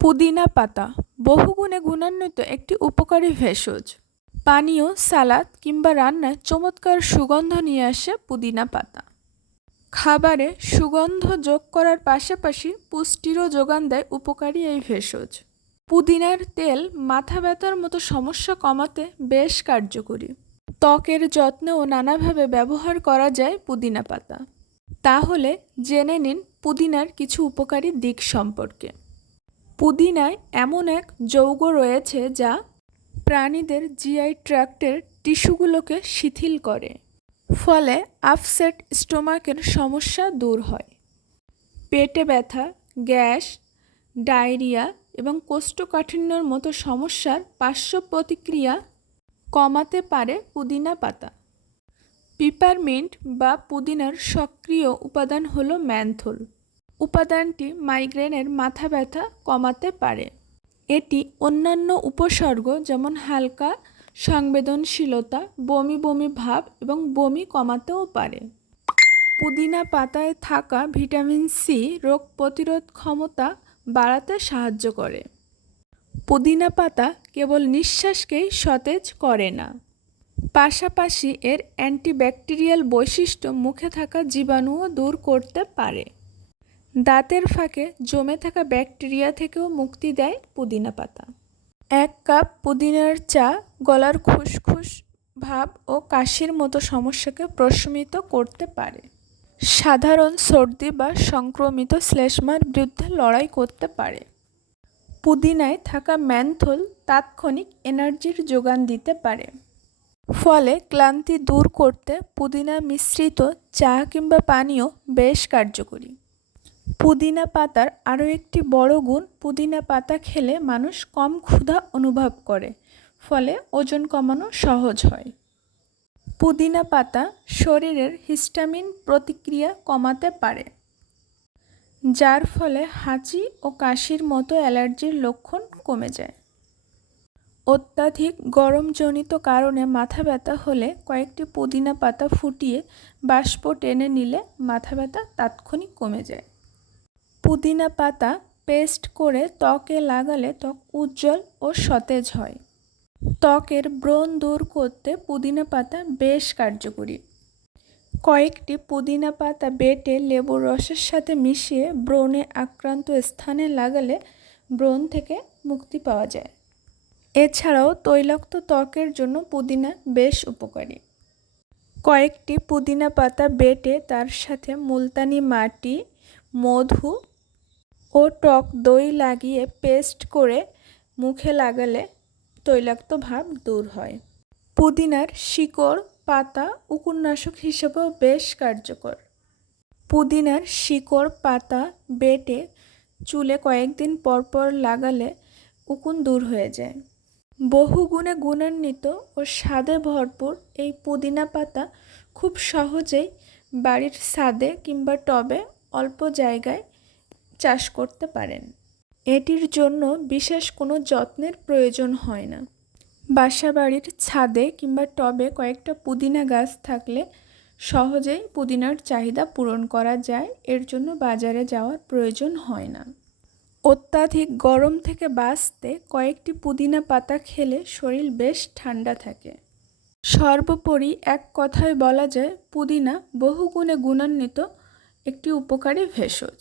পুদিনা পাতা, বহুগুণে গুণান্বিত একটি উপকারী ভেষজ। পানীয়, সালাদ কিংবা রান্নায় চমৎকার সুগন্ধ নিয়ে আসে পুদিনা পাতা। খাবারে সুগন্ধ যোগ করার পাশাপাশি পুষ্টিরও যোগান দেয় উপকারী এই ভেষজ। পুদিনার তেল মাথা ব্যথার মতো সমস্যা কমাতে বেশ কার্যকরী। ত্বকের যত্নেও নানাভাবে ব্যবহার করা যায় পুদিনা পাতা। তাহলে জেনে নিন পুদিনার কিছু উপকারী দিক সম্পর্কে। পুদিনায় এমন এক যৌগ রয়েছে যা প্রাণীদের জিআই ট্র্যাক্টের টিস্যুগুলোকে শিথিল করে, ফলে আপসেট স্টোমাকের সমস্যা দূর হয়। পেটে ব্যথা, গ্যাস, ডায়রিয়া এবং কোষ্ঠকাঠিন্যর মতো সমস্যার পার্শ্ব প্রতিক্রিয়া কমাতে পারে পুদিনা পাতা। পিপারমিন্ট বা পুদিনার সক্রিয় উপাদান হলো ম্যান্থল। উপাদানটি মাইগ্রেনের মাথা ব্যথা কমাতে পারে। এটি অন্যান্য উপসর্গ যেমন হালকা, সংবেদনশীলতা, বমি বমি ভাব এবং বমি কমাতেও পারে। পুদিনা পাতায় থাকা ভিটামিন সি রোগ প্রতিরোধ ক্ষমতা বাড়াতে সাহায্য করে। পুদিনা পাতা কেবল নিঃশ্বাসকেই সতেজ করে না। পাশাপাশি এর অ্যান্টিব্যাকটেরিয়াল বৈশিষ্ট্য মুখে থাকা জীবাণুও দূর করতে পারে। দাঁতের ফাঁকে জমে থাকা ব্যাকটেরিয়া থেকেও মুক্তি দেয় পুদিনা পাতা। এক কাপ পুদিনার চা গলার খুসখুস ভাব ও কাশির মতো সমস্যাকে প্রশমিত করতে পারে। সাধারণ সর্দি বা সংক্রমিত শ্লেষ্মার বিরুদ্ধে লড়াই করতে পারে। পুদিনায় থাকা ম্যান্থল তাৎক্ষণিক এনার্জির যোগান দিতে পারে। ফলে ক্লান্তি দূর করতে পুদিনা মিশ্রিত চা কিংবা পানীয় বেশ কার্যকরী। পুদিনা পাতার আরও একটি বড় গুণ, পুদিনা পাতা খেলে মানুষ কম ক্ষুধা অনুভব করে, ফলে ওজন কমানো সহজ হয়। পুদিনা পাতা শরীরের হিস্টামিন প্রতিক্রিয়া কমাতে পারে, যার ফলে হাঁচি ও কাশির মতো অ্যালার্জির লক্ষণ কমে যায়। অত্যাধিক গরমজনিত কারণে মাথা ব্যথা হলে কয়েকটি পুদিনা পাতা ফুটিয়ে বাষ্প টেনে নিলে মাথা ব্যথা তাৎক্ষণিক কমে যায়। পুদিনা পাতা পেস্ট করে ত্বকে লাগালে ত্বক উজ্জ্বল ও সতেজ হয়। ত্বকের ব্রণ দূর করতে পুদিনা পাতা বেশ কার্যকরী। কয়েকটি পুদিনা পাতা বেটে লেবুর রসের সাথে মিশিয়ে ব্রণে আক্রান্ত স্থানে লাগালে ব্রণ থেকে মুক্তি পাওয়া যায়। এছাড়াও তৈলাক্ত ত্বকের জন্য পুদিনা বেশ উপকারী। কয়েকটি পুদিনা পাতা বেটে তার সাথে মুলতানি মাটি, মধু ও টক দই লাগিয়ে পেস্ট করে মুখে লাগালে তৈলাক্ত ভাব দূর হয়। পুদিনার শিকড়, পাতা উকুননাশক হিসেবেও বেশ কার্যকর। পুদিনার শিকড়, পাতা বেটে চুলে কয়েকদিন পর পর লাগালে উকুন দূর হয়ে যায়। বহু গুণে গুণান্বিত ও স্বাদে ভরপুর এই পুদিনা পাতা খুব সহজেই বাড়ির ছাদে কিংবা টবে অল্প জায়গায় চাষ করতে পারেন। এটির জন্য বিশেষ কোনো যত্নের প্রয়োজন হয় না। বাসা বাড়ির ছাদে কিংবা টবে কয়েকটা পুদিনা গাছ থাকলে সহজেই পুদিনার চাহিদা পূরণ করা যায়, এর জন্য বাজারে যাওয়ার প্রয়োজন হয় না। অত্যাধিক গরম থেকে বাঁচতে কয়েকটি পুদিনা পাতা খেলে শরীর বেশ ঠান্ডা থাকে। সর্বোপরি এক কথায় বলা যায়, পুদিনা বহুগুণে গুণান্বিত একটি উপকারী ভেষজ।